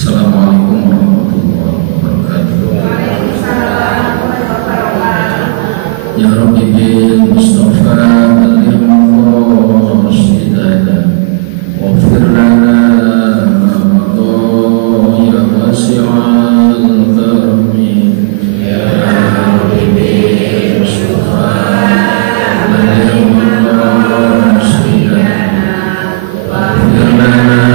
Assalamualaikum warahmatullahi wabarakatuh. Ya Rabbi bil Mustafa al-Yamma Rasidana waghfir lana ma madha ya wasi'al karmi. Ya Rabbi bil Mustafa al-Yamma Rasidana waghfir lana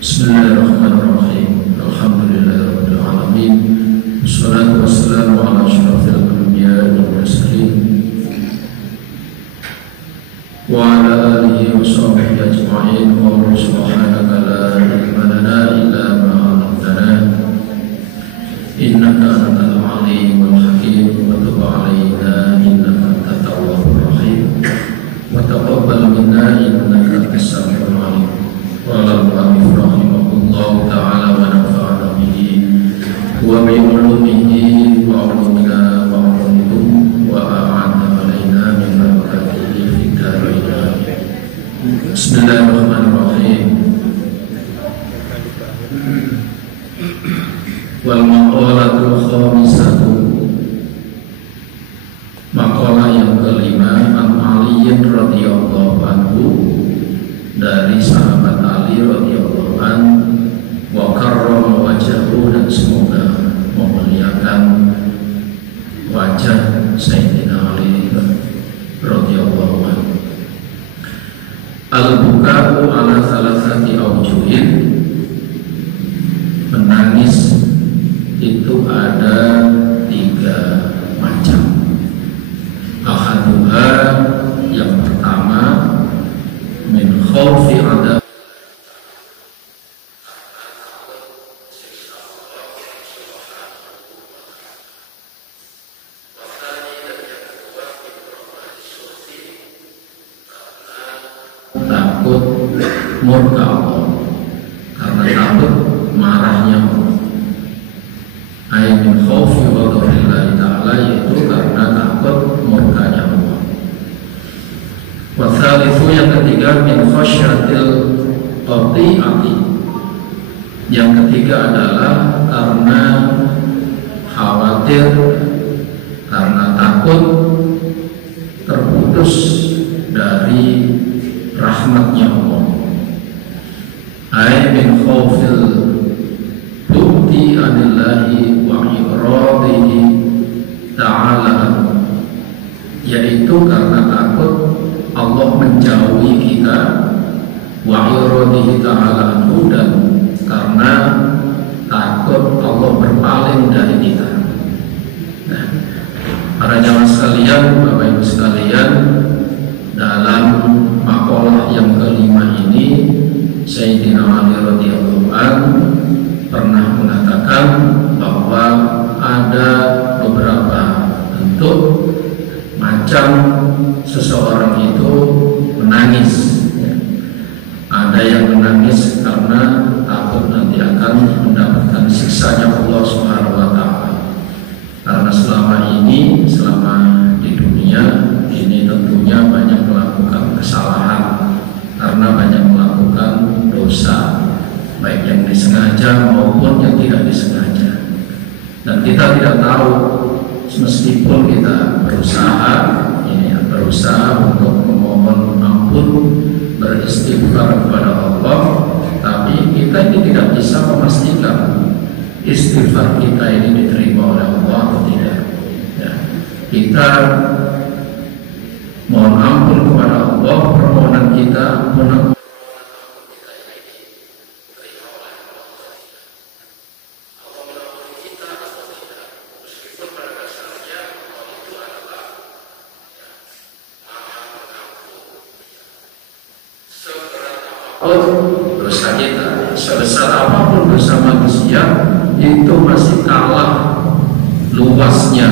Bismillahirrahmanirrahim. Alhamdulillahirabbil alamin. Wassalatu wassalamu ala asyrafil anbiya'i wal mursalin wa ala alihi wa sahbihi ajma'in. Wa subhanaka la ilma lana illa ma 'allamtana innaka antal alimul hakim. Wa tub 'alaina innaka antat tawwabur rahim wa taqabbal minna innaka antas samiul 'alim. Qala al-mu'allif rahimahullahu ta'ala wa nafa'ana bihi wa bi ulumihi wa ulumina wa ulumikum wa a'adna alaina min barakatihi fid dharain. Bismillahirrahmanirrahim. Wal maqalatul khamisatu, maqalah yang kelima, an Aliyin radhiyallahu anhu, dari sahabat Ali radhiyallahu anhu, wa karrama wajhahu, dan semoga memuliakan wajah Sayyidina Ali radhiyallahu anhu. Al-buka'u ala thalathati awjuhin, menangis itu ada 3 macam. Ahaduha, yang pertama, min khawfi adab, takut murka Allah, karena takut marahnya Allah. Ayat min khawfi wa ghafirillahi ta'ala, yaitu karena takut murkanya Allah. Wathalithu, yang ketiga, min khasyatil qati'ati, yang ketiga adalah karena khawatir, karena takut terputus dari rahmatnya Allah. Ay min khawfil bukti anillahi wa iradihi ta'ala, yaitu karena takut Allah menjauhi kita, wa iradihi ta'ala anhu, dan karena takut Allah berpaling dari kita. Nah, para jamaah sekalian, Bapak Ibu sekalian, dalam maqalah yang kelima ini, Sayyidina Ali radhiyallahu anhu pernah mengatakan bahwa ada beberapa bentuk macam seseorang itu menangis. Ada yang menangis karena takut nanti akan mendapatkan siksanya Allah Subhanahu wa Ta'ala. Karena selama ini, selama di dunia ini tentunya banyak melakukan kesalahan, karena banyak melakukan dosa dosa, baik yang disengaja maupun yang tidak disengaja. Dan kita tidak tahu, meskipun kita berusaha untuk memohon ampun, beristighfar kepada Allah, tapi kita ini tidak bisa memastikan istighfar kita ini diterima oleh Allah atau tidak. Ya. Kita mohon ampun kepada Allah, permohonan kita dosa kita sebesar apapun dosa manusia itu masih kalah luasnya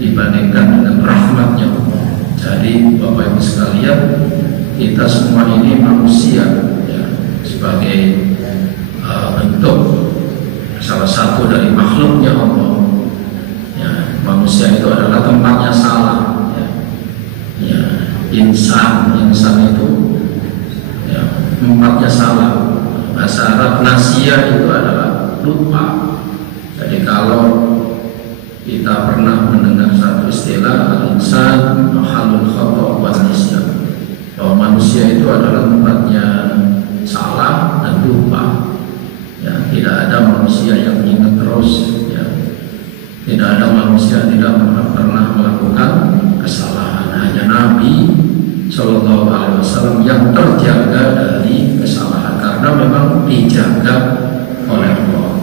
dibandingkan dengan rahmatnya Allah. Jadi Bapak Ibu sekalian, kita semua ini manusia ya, sebagai bentuk salah satu dari makhluknya Allah ya. Manusia itu adalah tempatnya salah ya. Ya, insan itu tempatnya salah. Bahasa Arab nasia itu adalah lupa. Jadi kalau kita pernah mendengar satu istilah al-insan mahalul khata' wa nisyan, bahwa manusia itu adalah tempatnya salah dan lupa. Ya, tidak ada manusia yang ingat terus ya. Tidak ada manusia yang tidak pernah melakukan kesalahan. Hanya Nabi Sallallahu Alaihi Wasallam yang terjaga dari kesalahan karena memang dijaga oleh Allah.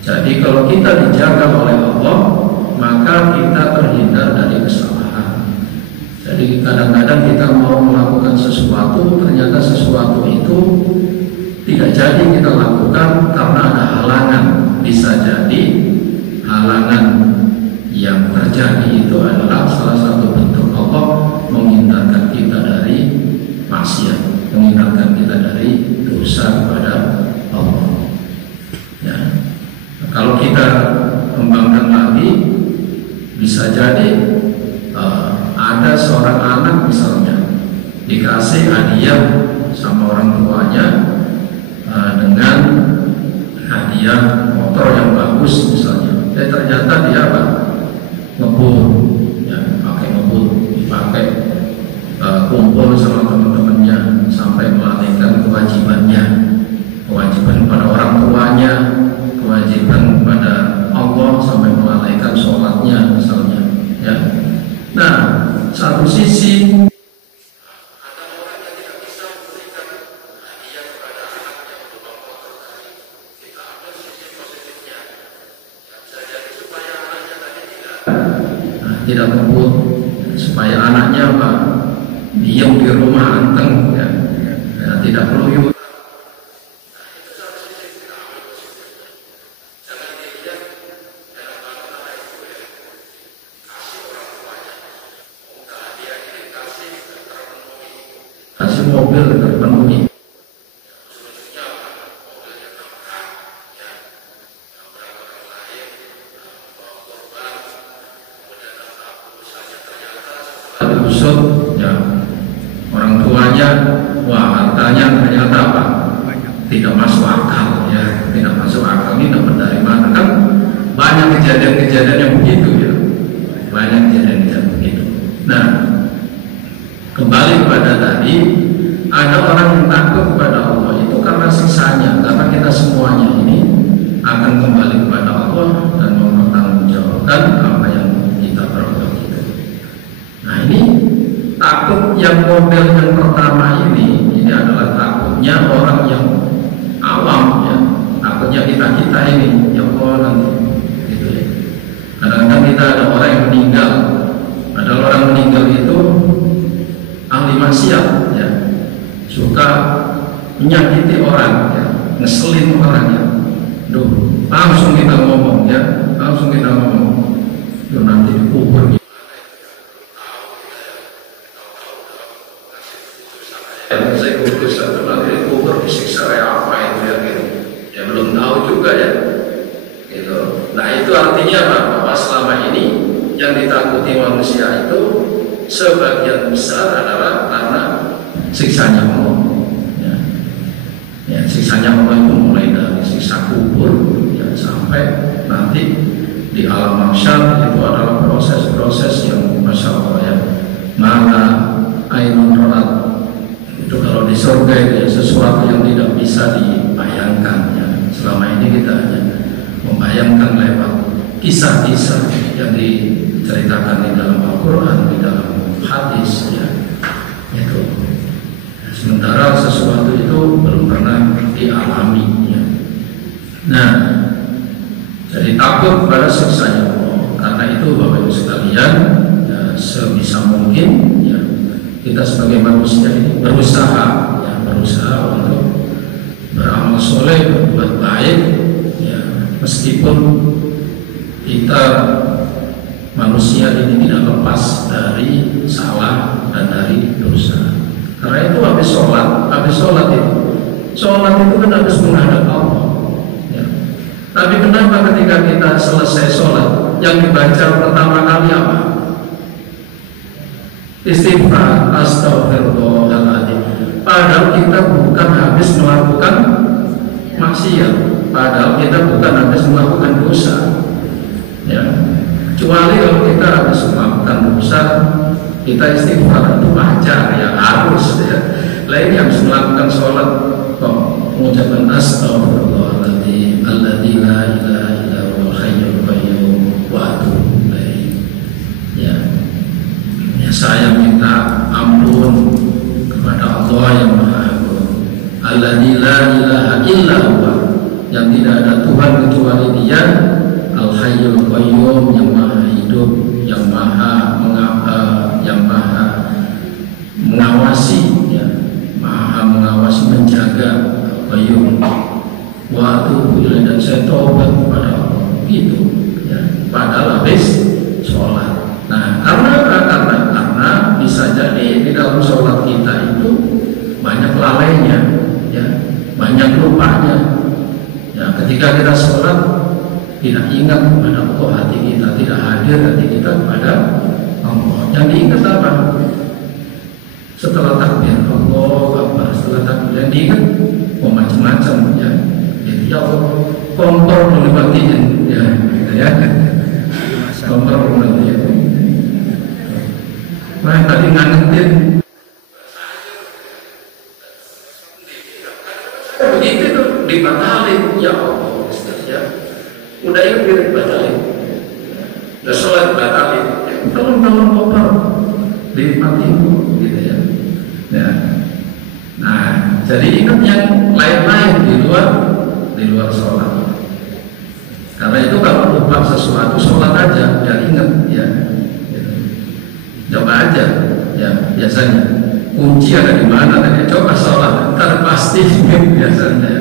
Jadi kalau kita dijaga oleh Allah, maka kita terhindar dari kesalahan. Jadi kadang-kadang kita mau melakukan sesuatu, ternyata sesuatu itu tidak jadi kita lakukan karena ada halangan. Bisa jadi halangan yang terjadi itu adalah salah satu bentuk Allah menghindarkan kita dari maksiat, menghindarkan kita dari dosa kepada Allah. Ya. Kalau kita kembangkan lagi, bisa jadi ada seorang anak misalnya dikasih hadiah sama orang tuanya dengan hadiah motor yang bagus misalnya, ternyata dia apa? Ngebut, ya, pakai ngebut, dipakai kumpul sama teman-temannya sampai melalaikan kewajiban pada orang tuanya, kewajiban pada Allah sampai melalaikan sholatnya misalnya. Ya. Nah, satu sisi ada orang yang tidak bisa memberikan hadiah kepada anaknya untuk motor tadi. Kita ambil sisi positifnya. Ya, bisa jadi supaya anaknya tadi tidak ngebut, supaya anaknya apa? Diam di rumah anteng ya. Ya, tidak perlu. Kasih mobil terpenuhi. Usut, ya, orang tuanya, wah hartanya ternyata apa? Tidak masuk akal, ya, tidak masuk akal. Ini dapat dari mana? Kan banyak kejadian-kejadian yang begitu, ya, banyak kejadian-kejadian begitu. Nah, kembali kepada tadi, ada orang yang takut kepada Allah itu karena siksanya, karena kita semuanya ini akan kembali kepada Allah dan mempertanggungjawabkan apa yang kita perbuat itu. Nah, ini takut yang model yang pertama ini adalah takutnya orang yang awam ya, takutnya kita ini ya Allah nanti gitu ya. Kadang-kadang kita ada orang yang meninggal, padahal orang meninggal itu ahli maksiat ya, suka menyakiti orang ya, ngeselin orang ya. Duh, langsung kita ngomong ya, langsung kita ngomong. Duh, nanti dikubur. Saya kubur satu nanti dikubur disiksa apa itu ya gitu. Ya belum tahu juga ya. Gitu. Nah itu artinya apa? Bahwa selama ini yang ditakuti manusia itu sebagian besar adalah karena siksanya Allah. Ya. siksanya Allah itu mulai dari siksa kubur ya, sampai nanti di alam mahsyar itu adalah proses-proses yang masya Allah ya, mana ainun ra'at itu kalau di surga itu ya, sesuatu yang tidak bisa dibayangkan ya. Selama ini kita hanya membayangkan lewat kisah-kisah yang diceritakan di dalam Al-Quran, di dalam hadis ya, itu. Sementara sesuatu itu belum pernah dialami ya. Nah, jadi takut pada siksanya Allah. Karena itu Bapak Ibu sekalian ya, sebisa mungkin ya, kita sebagai manusia ini berusaha untuk beramal soleh, berbuat baik ya, meskipun kita manusia ini tidak lepas dari salah dan dari dosa. Karena itu habis sholat itu kan harus menghadap Allah ya. Tapi kenapa ketika kita selesai sholat yang dibaca pertama kali apa? Istighfar, astagfirullahaladzim. Padahal kita bukan habis melakukan maksiat, padahal kita bukan habis melakukan dosa ya. Kecuali kalau kita habis melakukan dosa, kita istighfar, itu wajar ya, harus ya. Lain yang harus melakukan sholat kok mengucapkan astagfirullahaladzim alladzi la ilaha illa huwal hayyul qayyum wa atubu ilaih ya. Ya, saya minta ampun kepada Allah yang Maha Agung, alladzi la ilaha illa huwa, yang tidak ada Tuhan kecuali Dia, al hayyul qayyum, yang maha hidup, yang maha mengawasi ya, maha mengawasi, menjaga, qayyum. Wa atubu ilaih, dan saya taubat kepada Allah gitu ya, padahal habis sholat. Nah, karena bisa jadi di dalam sholat kita itu banyak lalainya ya, banyak lupanya ya. Ketika kita sholat tidak ingat kepada Allah, hati kita tidak hadir, hati kita kepada Allah. Yang diingat apa? Setelah takbir Allah, setelah takbir yang diingat macam-macam ya. Jadi ya Allah, kompor dulu batin ya, gitu ya. Kompor dulu ya. Nah, tadi ngangetin begitu tuh dibatalin ya Allah, ya. Udah itu dibatalin, udah sholat dibatalin, tolong kompor dimatiin gitu ya. Ya. Nah, jadi ingat yang lain-lain di luar sholat. Karena itu kalau lupa sesuatu, sholat aja biar ingat ya. Gitu. Coba aja ya, biasanya kunci ada di mana tadi, coba sholat ntar pasti biasanya.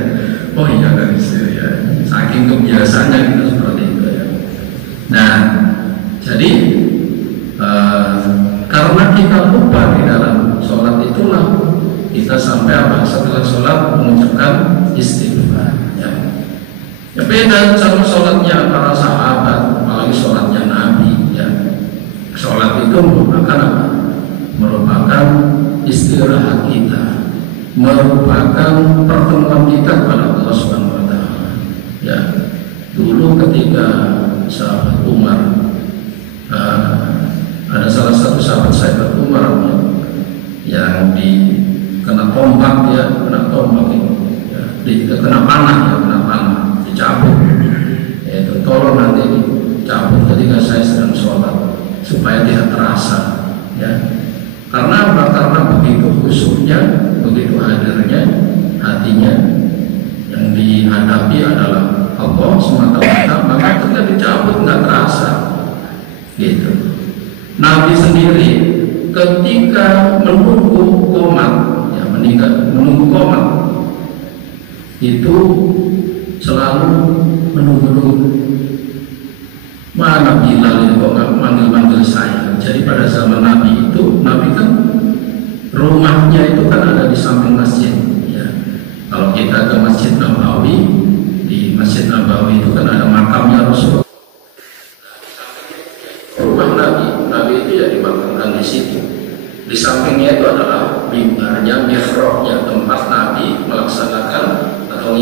Oh iya kan itu ya, saking kebiasaannya kita seperti itu ya. Nah, jadi karena kita lupa di dalam sholat itulah kita sampai apa? Setelah sholat mengucapkan istighfar ya. Ya beda sama sholatnya para sahabat, apalagi sholatnya Nabi ya. Sholat itu merupakan apa? Merupakan istirahat kita, merupakan pertemuan kita kepada Allah Subhanahu wa Ta'ala ya. Dulu ketika sahabat Umar, ada salah satu sahabat sahabat Umar yang kena tombak ya, kena tombak itu ya, kena panah, dicabut. Itu tolong nanti dicabut ketika saya sedang sholat supaya tidak terasa ya. Karena begitu khusyuknya, begitu hadirnya hatinya, yang dihadapi adalah Allah semata-mata, maka ketika dicabut nggak terasa gitu. Nabi sendiri ketika menunggu komat ya, menunggu komat itu selalu menunggu mana Bilal itu kok nggak manggil saya. Jadi pada zaman Nabi itu, Nabi kan rumahnya itu kan ada di samping masjid ya. Kalau kita ke Masjid Nabawi, di Masjid Nabawi itu kan ada makamnya Rasul. Rumah Nabi itu ya dimakamkan di situ. Di sampingnya itu adalah mimbarnya, mihrabnya, tempat Nabi melaksanakan atau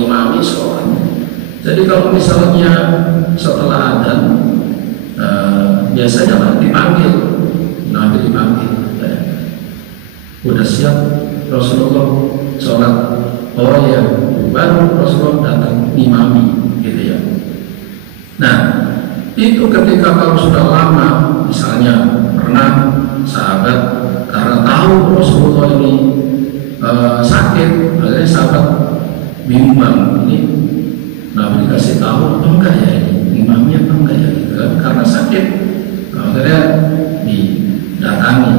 Jadi kalau misalnya setelah adzan biasanya dipanggil, Nabi dipanggil, ya. Udah siap Rasulullah sholat, oh ya, baru Rasulullah datang imami, gitu ya. Nah, itu ketika kalau sudah lama, misalnya pernah sahabat karena tahu Rasulullah ini sakit, akhirnya sahabat bimbang, ini Nabi dikasih tahu apa enggak ya ini imamnya apa enggak ya, gitu kan? Karena sakit, akhirnya didatangi,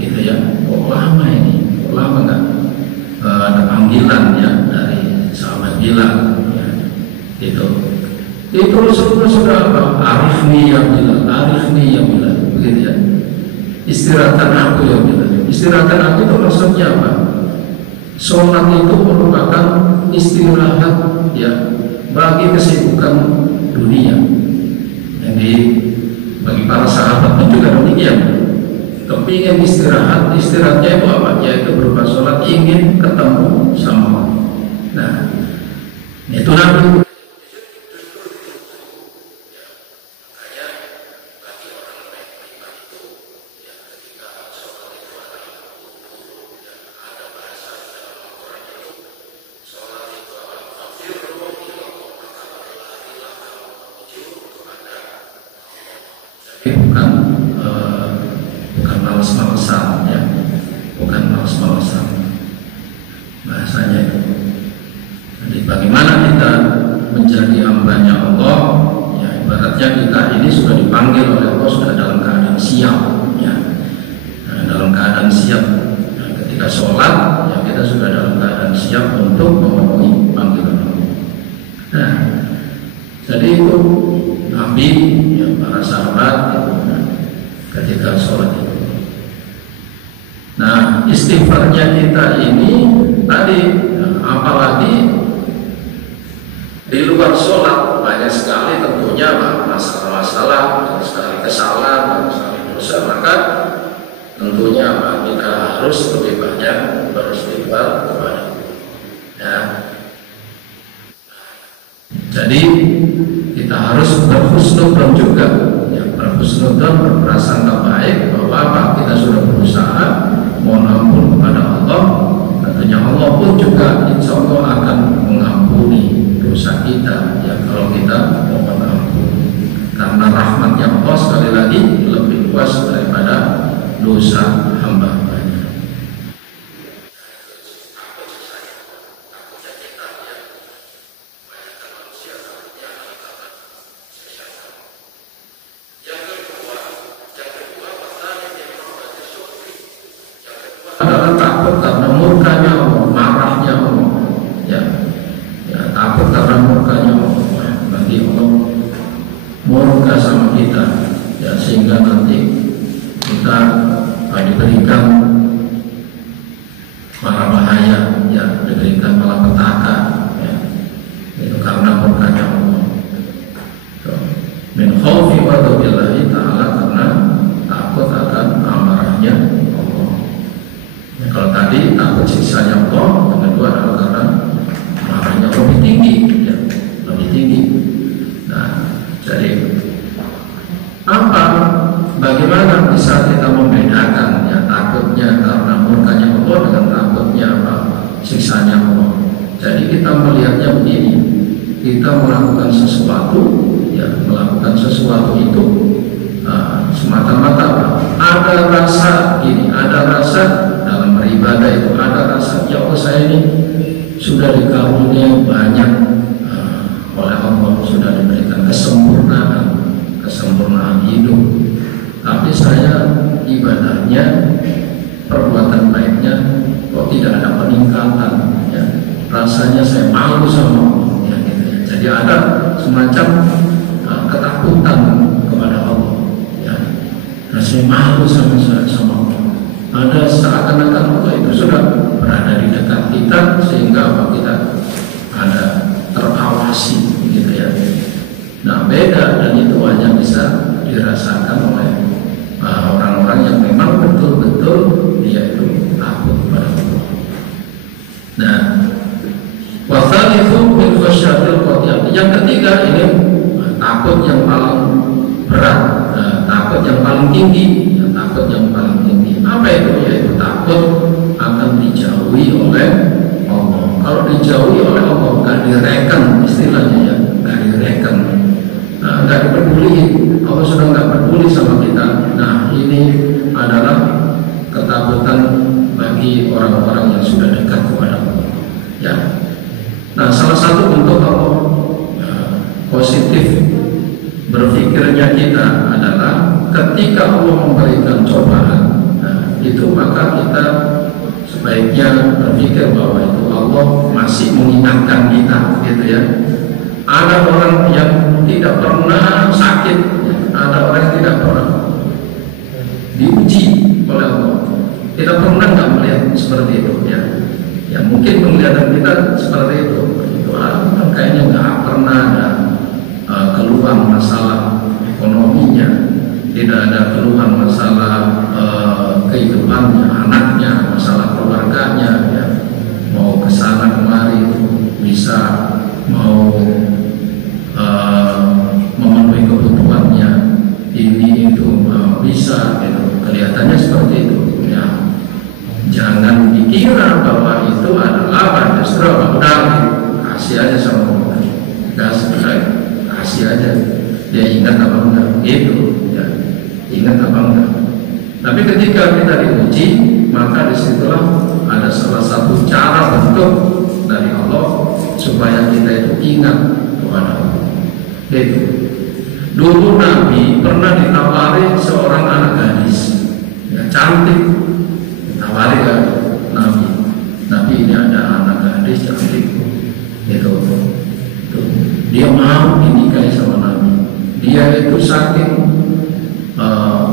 gitu ya. Kok lama ini, kok lama enggak ada panggilan ya dari sahabat Bilal, ya, gitu. Itu Rasulullah sudah apa? Arifni ya Bilal, arifni ya Bilal, begitu ya. Istirahatkan aku ya Bilal. Istirahatkan aku itu maksudnya apa? Sholat itu merupakan istirahat ya bagi kesibukan dunia. Jadi bagi para sahabat pun juga demikian. Kepingin istirahat, istirahatnya itu apa? Yaitu berupa sholat, ingin ketemu sama Allah. Nah, itu Nabi. Bukan males-malesan ya, bukan males-malesan bahasanya itu. Jadi bagaimana kita menjadi hambanya Allah ya, ibaratnya kita ini sudah dipanggil oleh Allah, sudah dalam keadaan siap ya. Nah, dalam keadaan siap nah, ketika sholat ya kita sudah dalam keadaan siap untuk memenuhi panggilan Allah. Nah, jadi itu Nabi ya, para sahabat gitu, ketika sholat itu. Nah, istighfarnya kita ini tadi, apalagi di luar sholat banyak sekali tentunya masalah-masalah, banyak sekali kesalahan, banyak sekali dosa, maka tentunya kita harus lebih banyak beristighfar kepada Allah. Ya. Jadi kita harus berhusnudzon juga, ya, berhusnudzon, berprasangka baik bahwa apa, kita sudah berusaha mohon ampun kepada Allah. Tentunya Allah pun juga insya Allah akan mengampuni dosa kita ya kalau kita mohon ampun, karena rahmatnya Allah sekali lagi lebih luas daripada dosa hamba-hambanya. Adalah takut karena murkanya Allah, marahnya Allah, ya, ya takut karena murkanya Allah. Nanti Allah murka sama kita, ya sehingga nanti kita diberikan malah bahaya, ya diberikan malapetaka, ya, itu karena murkanya Allah. Min khaufi wa ghadabillahi ta'ala, karena takut akan amarahnya. Kalau tadi takut siksanya Allah, yang kedua adalah karena marahnya lebih tinggi, ya, lebih tinggi. Nah, jadi apa? Bagaimana bisa kita membedakan ya takutnya karena murkanya Allah dengan takutnya apa? Siksanya Allah. Jadi kita melihatnya begini, kita melakukan sesuatu, ya melakukan sesuatu itu semata-mata ada rasa gini, ada rasa dalam beribadah itu, ada rasa ya Allah saya ini sudah dikaruniai banyak oleh Allah, sudah diberikan kesempurnaan hidup, tapi saya ibadahnya, perbuatan baiknya kok tidak ada peningkatan, ya rasanya saya malu sama Allah, ya, gitu ya. Jadi ada semacam ketakutan kepada Allah, ya. Rasanya malu sama Allah. Ada seakan-akan Allah itu sudah berada di dekat kita, sehingga apa, kita ada terawasi, gitu ya. Nah beda, dan itu hanya bisa dirasakan oleh orang-orang yang memang betul-betul dia itu takut kepada Allah. Nah, wa thalithu min syadil qatiyah. Yang ketiga ini takut yang paling berat, takut yang paling tinggi, takut yang paling tinggi. Apa itu? Yaitu takut akan dijauhi oleh Allah. Kalau dijauhi oleh Allah, nggak direken istilahnya ya, nggak direken, nggak peduli. Allah sudah nggak peduli sama kita. Nah, ini adalah ketakutan bagi orang-orang yang sudah dekat kepada Allah. Ya. Nah, salah satu bentuk Allah positif berpikirnya kita adalah ketika Allah memberikan cobaan, itu maka kita sebaiknya berpikir bahwa itu Allah masih mengingatkan kita, gitu ya. Ada orang yang tidak pernah sakit, ada orang yang tidak pernah diuji oleh Allah. Kita pernah nggak melihat seperti itu, ya? Ya mungkin penglihatan kita seperti itu. Itu kayaknya nggak pernah ada keluhan masalah ekonominya, tidak ada keluhan masalah kehidupannya, anaknya, masalah keluarganya, ya. Mau kesana kemari bisa, mau memenuhi kebutuhannya ini itu bisa, gitu. Kelihatannya seperti itu, ya. Jangan dikira bahwa itu adalah justru udah kasih aja sama Allah, kasih aja, dia ingat apa enggak, gitu ya, ingat apa enggak. Tapi ketika kita diuji, maka disitulah ada salah satu cara bentuk dari Allah supaya kita itu ingat kepada Allah. Gitu. Dulu Nabi pernah ditawari seorang anak gadis, ya, cantik, ditawari ke Nabi. Nabi ini ada anak gadis cantik, gitu. Dia mau dinikahi sama Nabi. Dia itu saking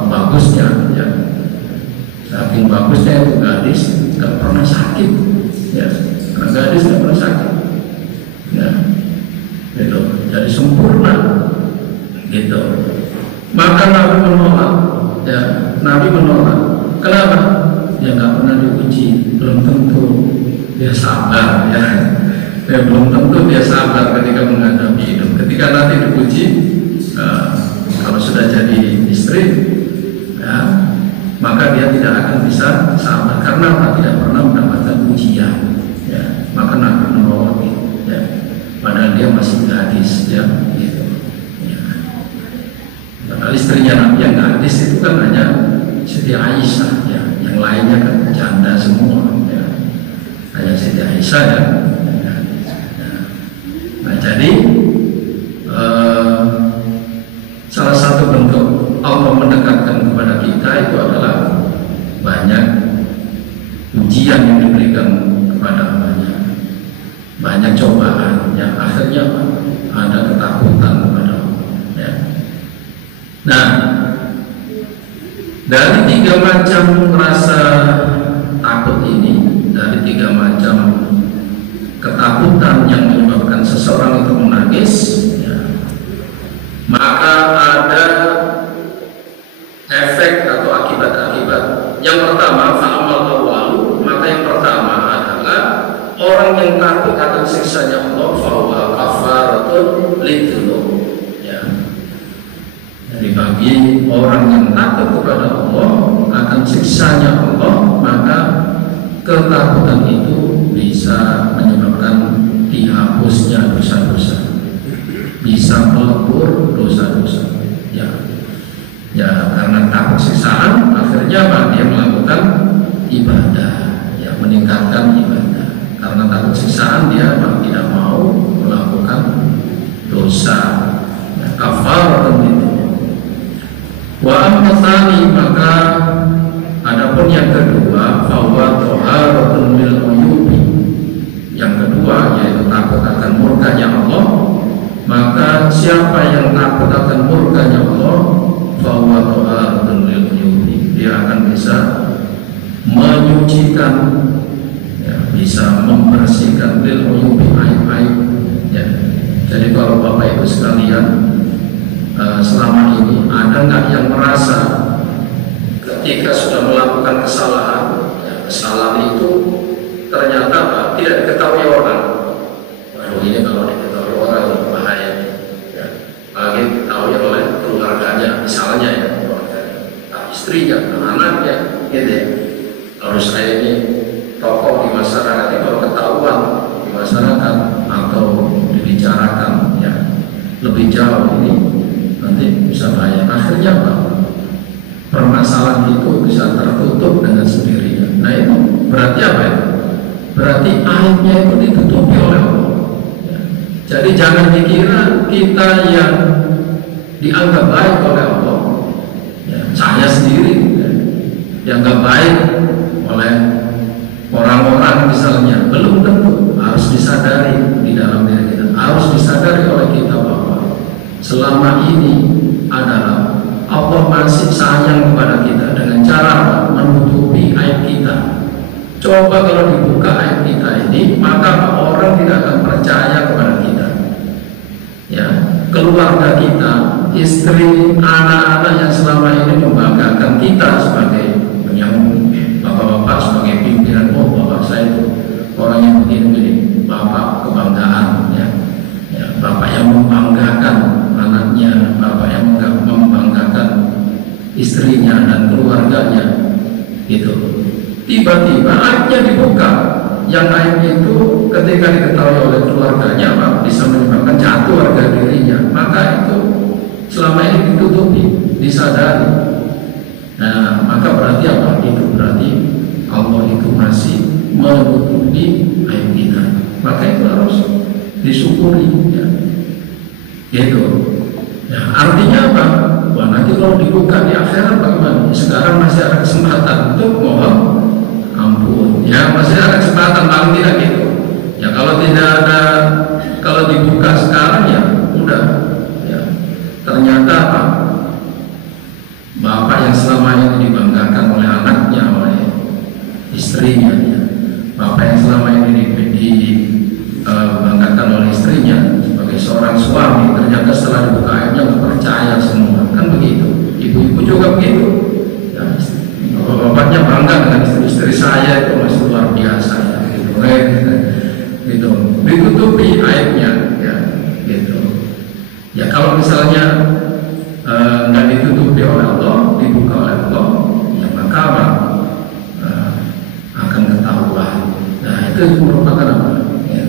bagusnya, ya. Saking bagusnya itu gadis nggak pernah sakit, ya. Anak gadis nggak pernah sakit, ya. Gitu. Jadi sempurna, gitu. Maka Nabi menolak, ya. Nabi menolak. Kenapa? Dia nggak pernah diuji, belum tentu dia sabar, ya. Ya, belum tentu dia sabar ketika menghadapi hidup. Ketika nanti diuji, kalau sudah jadi istri, ya, maka dia tidak akan bisa sabar karena tidak pernah mendapatkan ujian, ya. Maka Nabi menolak, ya. Padahal dia masih gadis, ya, gitu. Ya. Padahal istrinya Nabi yang gadis itu kan hanya Siti Aisyah, ya. Yang lainnya kan janda semua, ya. Hanya Siti Aisyah, ya. Nah, jadi salah satu bentuk Allah mendekatkan kepada kita itu adalah banyak ujian yang diberikan kepada hambanya, banyak cobaan yang akhirnya ada ketakutan kepada Allah, ya. Nah, dari 3 macam rasa takut ini, dari 3 macam ketakutan yang menyebabkan seseorang itu menangis, ya, maka ada efek atau akibat-akibat. Yang pertama, fa'amal awwalu, maka yang pertama adalah orang yang takut akan siksanya Allah, fahuwa kafaratun lidhunub, ya. Jadi bagi orang yang takut kepada Allah akan siksanya Allah, maka ketakutan itu bisa menyebabkan dihapusnya dosa-dosa, bisa melebur dosa-dosa, ya. Ya, karena takut siksaan, akhirnya dia melakukan ibadah, ya, meningkatkan ibadah. Karena takut siksaan, dia tidak mau melakukan dosa, ya, kafaratun itu. Wa amtsani, maka adapun yang kedua, fahuwa taharatun lil uyubi. Yang kedua yaitu takut akan murkanya Allah, maka siapa yang takut akan murkanya Allah, fahuwa taharatun lil uyubi, dia akan bisa menyucikan, ya, bisa membersihkan lil uyubi, aib-aib, ya. Jadi kalau Bapak Ibu sekalian, selama ini ada nggak yang merasa ketika sudah melakukan kesalahan, ya, kesalahan itu ternyata tidak diketahui orang. Waduh, ini kalau diketahui lebih jauh ini nanti bisa bahaya. Akhirnya apa? Permasalahan itu bisa tertutup dengan sendirinya. Nah itu berarti apa ya? Berarti aibnya itu ditutupi oleh Allah. Jadi jangan dikira kita yang dianggap baik oleh Allah, saya sendiri yang gak baik oleh orang-orang misalnya, belum tentu. Harus disadari di dalam diri kita, harus disadari oleh kita bahwa selama ini adalah Allah masih sayang kepada kita dengan cara menutupi aib kita. Coba kalau dibuka aib kita ini, maka orang tidak akan percaya kepada kita. Ya, keluarga kita, istri, anak-anak yang selama ini membanggakan kita sebagai yang bapak-bapak, sebagai pimpinan. Oh, bapak saya itu orang yang begini-begini, bapak kebanggaan, ya. Ya, bapak yang membanggakan anaknya, bapak yang membanggakan istrinya dan keluarganya, gitu. Tiba-tiba aibnya dibuka. Yang aib itu ketika diketahui oleh keluarganya, bisa menyebabkan jatuh harga dirinya. Maka itu selama ini ditutupi, disadari. Nah, maka berarti apa? Itu berarti Allah itu masih menutupi aib kita. Maka itu harus disyukuri, ya. Gitu. Ya, artinya apa? Wah, nanti kalau dibuka di akhirat bagaimana? Sekarang masih ada kesempatan untuk mohon ampun. Ya, masih ada kesempatan, paling tidak gitu. Ya, kalau tidak ada, kalau dibuka sekarang ya udah. Ya, ternyata apa? Bapak yang selama ini dibanggakan oleh anaknya, oleh istrinya, ya. Bapak yang selama ini dibanggakan oleh istrinya sebagai seorang suami, ternyata setelah dibuka aibnya nggak percaya semua, kan begitu. Ibu-ibu juga begitu. Ya, bapaknya bangga dengan istri saya itu masih luar biasa, ya, gitu. Gitu. Ditutupi aibnya, ya, gitu. Ya kalau misalnya nggak ditutupi oleh Allah, dibuka oleh Allah, ya maka apa? Akan ketahuan. Nah itu merupakan apa? Ya,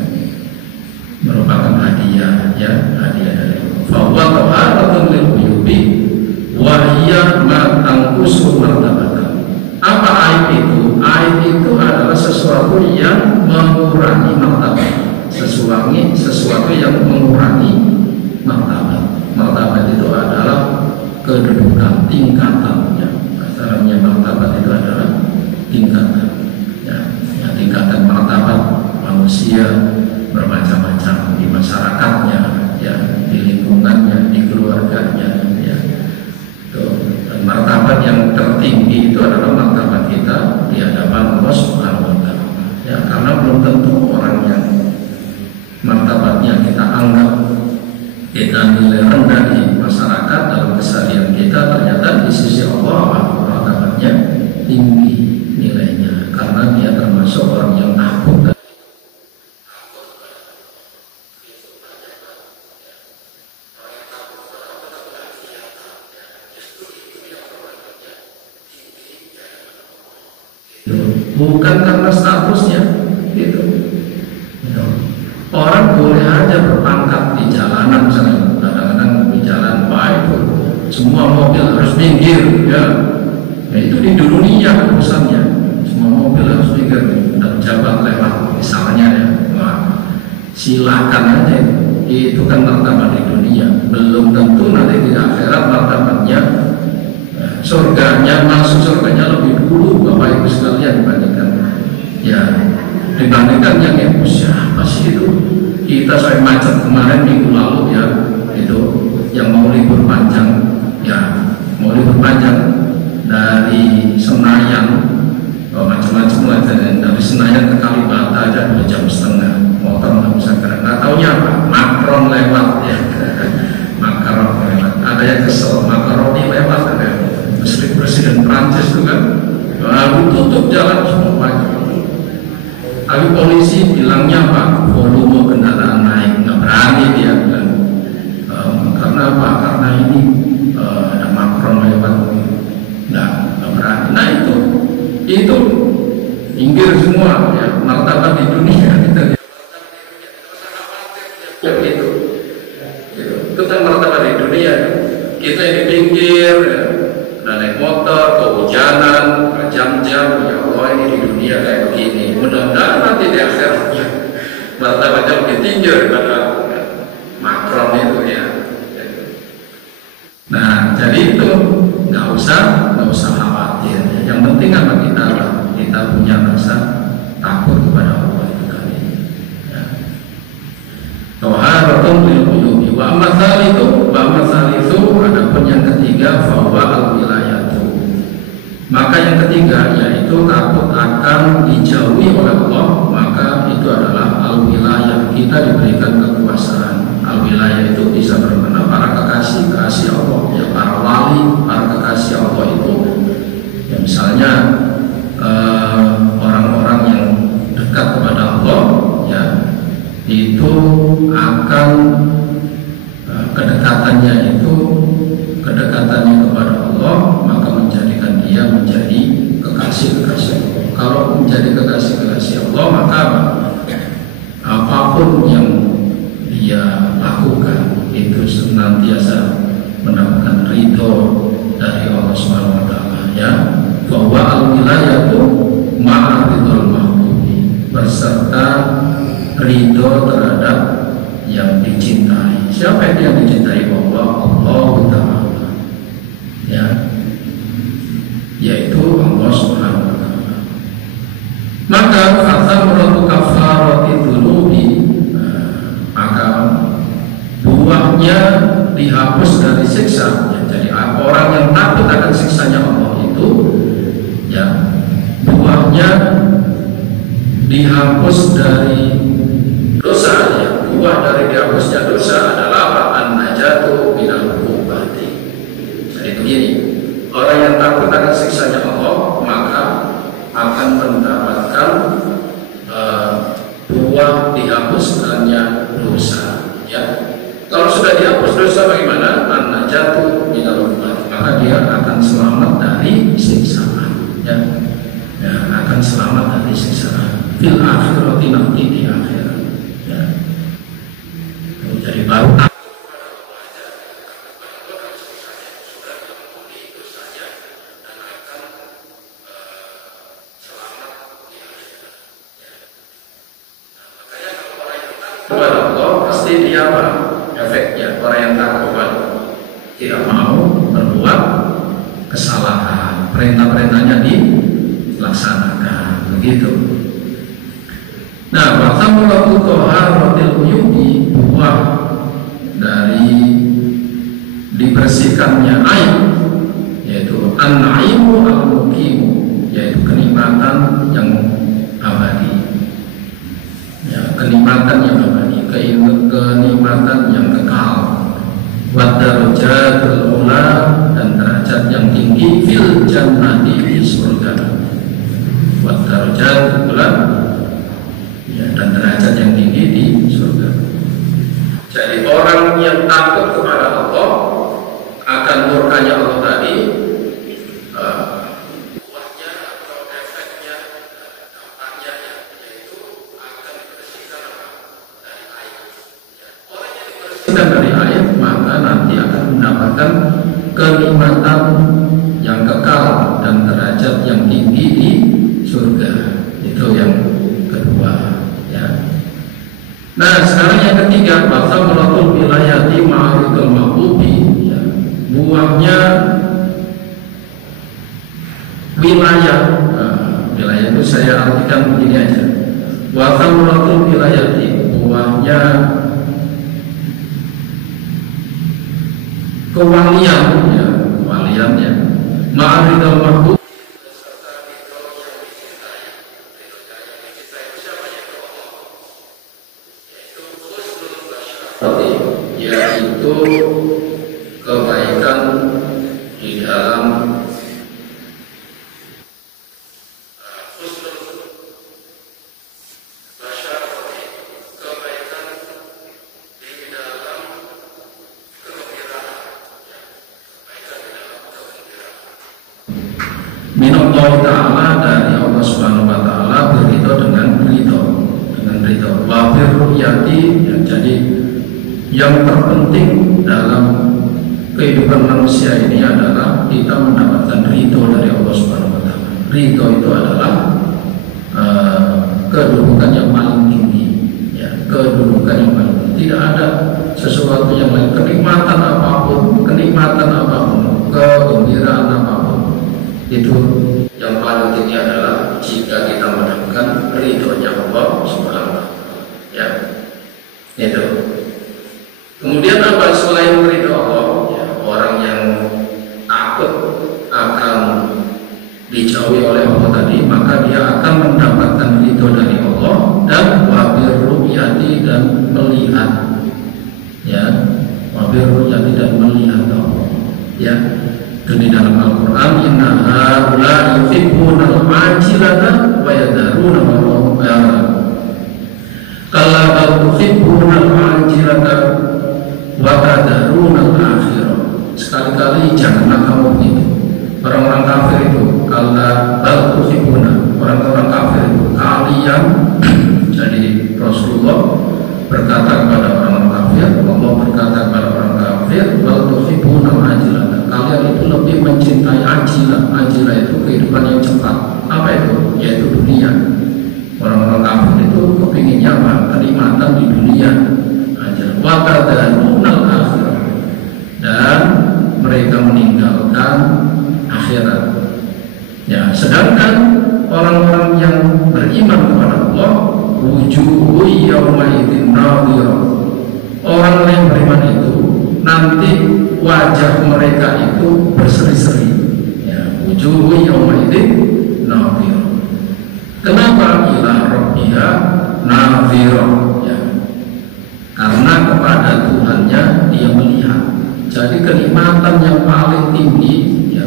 merupakan hadiah, ya, hadiah dari Allah. Bahwa tawaratun lil uyubi wahiyah matangkusul martabatan. Apa aib itu? Aib itu adalah sesuatu yang mengurangi martabat, sesuatu yang mengurangi martabat. Martabat itu adalah kedudukan, tingkatannya. Asalnya martabat itu adalah tingkatan, ya, ya, tingkatan martabat manusia bermacam-macam di masyarakatnya, ya, di lingkungannya, di keluarganya, ya. Dan martabat yang tertinggi itu adalah martabat kita di hadapan Allah Subhanahu wa Ta'ala. Ya, karena belum tentu orang yang martabatnya kita anggap kita nilai rendah di masyarakat dalam keseharian kita, ternyata di sisi Allah martabatnya tinggi nilainya, karena dia termasuk orang yang takut. Bukan karena statusnya, gitu. Orang boleh aja berpangkat di jalanan, misalnya kadang-kadang di jalan, wah itu semua mobil harus minggir, ya. Ya itu di dunia urusannya, semua mobil harus minggir, dan pejabat lewat, misalnya, ya. Wah, silakan aja, itu kan martabat di dunia. Belum tentu nanti di akhirat martabatnya, ya, surganya, masuk surganya lebih dulu, Bapak Ibu sekalian, dibandingkan yang siapa sih itu? Kita saya macet kemarin minggu lalu, ya, itu yang mau libur panjang, ya, mau libur panjang dari Senayan, macam-macam lah, dari Senayan ke Kalibata aja 2,5 jam, motor nggak bisa gerak. Nggak taunya apa? Macron lewat, ya. Macron lewat. Ada yang kesel, Macaroni lewat, ada Presiden Prancis itu kan, lalu tutup jalan semua. Tapi polisi bilangnya apa? Volume kendaraan naik, nggak berani dia. tinggi daripada Macron itu ya. Nah, jadi itu nggak usah khawatir. Yang penting apa kita punya rasa takut kepada Allah itu tadi. Ya. Taharatun lil uyubi wa amasal itu adapun yang ketiga bahwa al-wilayatu. Maka yang ketiga yaitu takut akan dijauhi oleh Allah, maka itu adalah al-wilayah. Kita diberikan kekuasaan. Al-wilayah itu bisa bermakna para kekasih Allah, ya, para wali, para kekasih Allah itu ya, misalnya orang-orang yang dekat kepada Allah ya, itu akan kedekatannya kepada Allah maka menjadikan dia menjadi kekasih Allah. Kalau menjadi kekasih Allah maka apapun yang dia lakukan itu senantiasa mendapatkan ridho dari Allah Subhanahu wa taala ya. Bahwa al-wilayatu ma'aridul mahbubi, berserta ridho terhadap yang dicintai. Siapa yang dicintai? Bahwa Allah Ta'ala ya, yaitu Allah Subhanahu wa taala. Maka fathamratu kafarati dzunubi, maka buahnya dihapus dari siksa ya. Jadi orang yang takut akan siksanya Allah itu ya, buahnya dihapus dari dosa ya. Buah dari dihapusnya dosa adalah an-najatu minal uqubati. Jadi begini, orang yang takut akan siksanya Allah maka akan mendapatkan buah dihapuskannya dosa ya. Kalau sudah dihapus dosa bagaimana? An-najatu minal uqubati, maka dia akan selamat dari siksaan ya. Ya, akan selamat dari siksaan fil akhirati, nanti di akhirat ya. Jadi baru kepada Allah pasti dia apa? Efeknya orang yang takut kepada tidak mau berbuat kesalahan, perintah-perintahnya dilaksanakan begitu. Nah, bahkan toharatil uyubi, buah dari dibersihkannya aib, yaitu an-naimu al-muqimu, yaitu kenikmatan yang abadi ya, kenikmatan yang abadi, kenikmatan yang kekal, wa darajatul ula, dan derajat yang tinggi fil jannati, di surga, wa darajatul ula ya, dan derajat yang tinggi di surga. Jadi orang yang takut kepada Allah akan murkanya Allah tadi, buahnya atau efeknya, dampaknya yaitu akan dibersihkan dari air. Orang yang dibersihkan dari air maka nanti akan mendapatkan kenikmatan yang kekal dan derajat yang tinggi di surga. Itu yang kedua ya. Nah, sekarang yang ketiga, fathamratul wilayati ma'aridul mahbubi ya. Buahnya wilayah. Wilayah itu saya artikan begini aja. Fathamratul wilayati, buahnya kewalian ya, kewalian ya. Ma'aridul mahbubi, yaitu kebaikan di dalam kebaikan di dalam kegembiraan, minallah ta'ala, dari Allah Subhanahu wa ta'ala, berridho dengan ridho wafir ru'yati ya. Jadi yang terpenting dalam kehidupan manusia ini adalah kita mendapatkan ridho dari Allah Subhanahu wa taala. Ridho itu adalah kedudukan yang paling tinggi ya, kedudukan bukan yang paling tinggi. Tidak ada sesuatu yang lain, kenikmatan apapun, kegembiraan apapun, itu yang paling tinggi adalah jika kita mendapatkan ridhonya Allah Subhanahu wa Ta'ala. Ya, itu. Kemudian apa selain ridho Allah? Ya, orang yang takut akan dijauhi oleh Allah tadi, maka dia akan mendapatkan ridho dari Allah dan wabir ru'yati dan melihat, ya, wabir ru'yati dan melihat Allah, ya. Itu di dalam Al-Quran, inna haula yuhibbunal ajilata wa yadaruna ma'ruf kalla bal tuhibbunal ajilata wa tadaruna al-akhirah. Sekali-kali janganlah kamu begitu. Orang-orang kafir itu, kalla bal tuhibbuna, orang-orang kafir itu, kalian jadi Rasulullah berkata kepada orang-orang kafir, Allah berkata kepada orang kafir, bal tuhibbunal ajilata, kalian itu lebih mencintai ajilah. Ajilah itu kehidupan yang cepat. Apa itu? Yaitu dunia. Orang-orang kafir itu kepinginnya apa? Kenikmatan di dunia aja. Wa tadarunal akhirah, dan mereka meninggalkan akhirat. Ya, sedangkan orang-orang yang beriman kepada Allah, wujuhu yauma idzin nadhirah. Orang yang beriman itu nanti wajah mereka itu berseri-seri. Ya, wujuhu yauma idzin nadhirah. Kenapa? Ila rabbiha nadhirah, ya. Karena kepada Tuhannya dia melihat. Jadi kenikmatan yang paling tinggi, ya,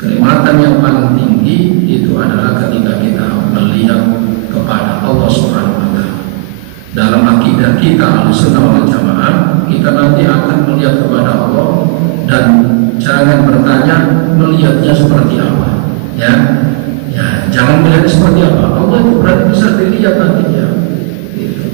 kenikmatan yang paling tinggi itu adalah ketika kita melihat kepada Allah Subhanahu wa Ta'ala. Dalam akidah kita Ahlussunnah wal Jamaah, kita nanti akan melihat kepada Allah, dan jangan bertanya melihatnya seperti apa, ya. Ya, jangan melihat seperti apa. Allah itu berarti bisa dilihat nantinya. Gitu.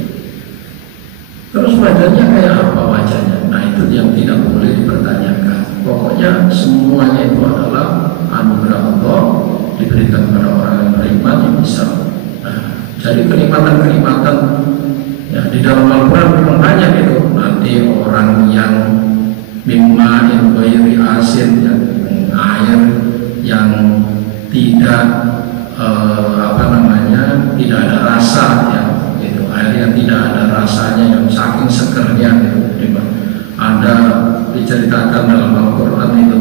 Terus wajahnya kayak apa wajahnya? Nah, itu yang tidak boleh dipertanyakan. Pokoknya semuanya itu adalah anugerah Allah diberikan kepada orang yang beriman yang bisa. Nah, jadi kenikmatan-kenikmatan, ya, di dalam Al-Quran memang banyak itu. Nanti orang yang mimma yang ghairi asin, ya, air yang tidak tidak ada rasa, ya, gitu. Air yang tidak ada rasanya, yang saking segernya, gitu. Ada diceritakan dalam Al-Quran itu,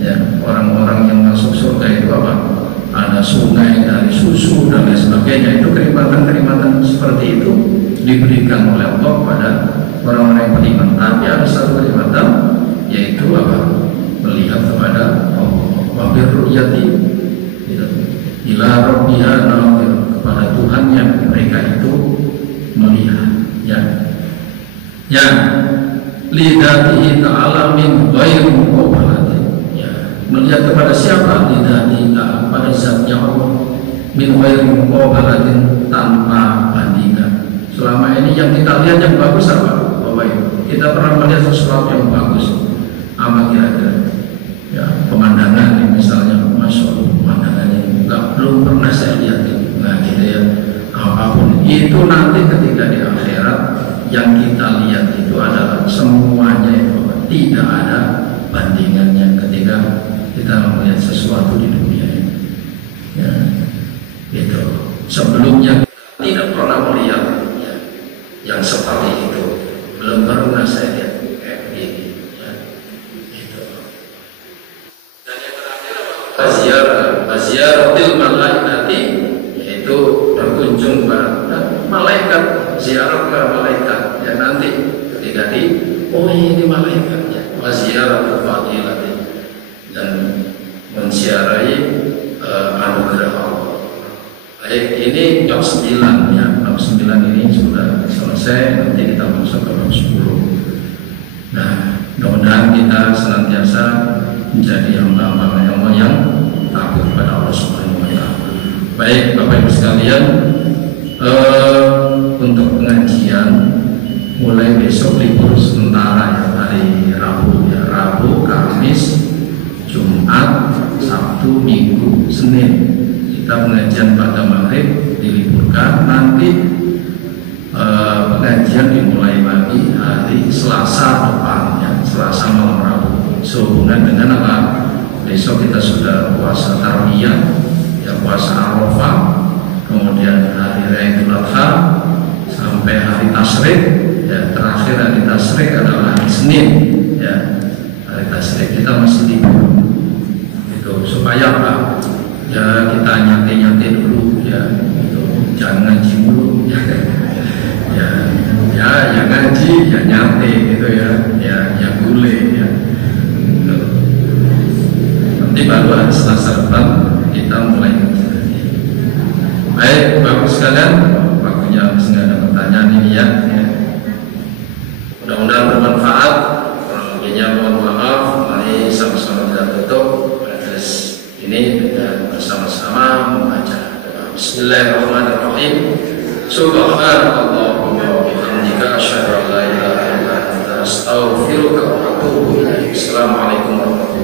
ya, orang-orang yang masuk surga itu apa? Ada sungai dari susu dan lain sebagainya. Itu kenikmatan-kenikmatan seperti itu diberikan oleh Allah pada orang-orang yang beriman. Tapi ada satu kenikmatan, yaitu apa? Melihat kepada Allah. Wabir ru'yati, gitu. Ila rabbiha nadhir, kepada Tuhan yang mereka itu melihat, ya. Ya, lidatihi ta'ala min ghairi muqabalatin, ya. Melihat kepada siapa? Lidatihi ta'ala, pada zatnya Allah, min ghairi muqabalatin, tanpa bandingan. Selama ini yang kita lihat yang bagus apa? Bapak Ibu, kita pernah melihat sesuatu yang bagus, apa kira-kira? Ya, pemandangan misalnya, masya Allah, pemandangannya belum pernah saya lihat. Nah, gitu ya, apapun itu nanti ketika di akhirat yang kita lihat itu adalah semuanya itu tidak ada bandingannya ketika kita melihat sesuatu di dunia ini, ya, itu sebelumnya tidak pernah melihat, ya, yang seperti itu, belum pernah saya lihat kayak begini, ya, itu. Dan yang terakhir ziaratil malaikati, yaitu berkunjung kepada malaikat, ziarah ke malaikat, ya, nanti ketika oh ini malaikatnya, ziaratul fadilati, dan menziarahi anugerah Allah. Baik, ini bab 9, ya, bab 9 ini sudah selesai, nanti kita masuk ke bab 10. Nah, mudah-mudahan kita senantiasa menjadi hamba-hamba Allah yang takut kepada Allah Subhanahu wa Ta'ala. Baik, Bapak Ibu sekalian, untuk pengajian mulai besok libur sementara, ya, hari Rabu, ya, Rabu, Kamis, Jumat, Sabtu, Minggu, Senin kita pengajian pada maghrib diliburkan. Nanti pengajian pengajian dimulai lagi hari Selasa depan, ya, Selasa malam Rabu. Sehubungan dengan apa? Besok kita sudah puasa Tarwiyah, ya, puasa Arafah, kemudian hari Raya Idul Adha sampai hari Tasyrik, ya, terakhir hari Tasyrik adalah hari Senin, ya, hari Tasyrik kita masih libur. Itu supaya apa? Ya kita nyantai dulu, ya, gitu. Jangan ngaji mulu, ya, ya ngaji, ya nyantai gitu, ya boleh, ya. Gitu. Nanti baru hari Selasa depan kita mulai ngaji. Baik, Bapak sekalian, waktunya nggak ada pertanyaan ini, ya. Mudah-mudahan bermanfaat. Kurang lebihnya mohon maaf. Mari sama-sama kita tutup majelis ini dengan bersama-sama membaca doa. Bismillahirrahmanirrahim. Subhanallahumma wa bihamdika asyhadu an la ilaha illa anta astaghfiruka wa atubu ilaik. Assalamualaikum warahmatullahi wabarakatuh.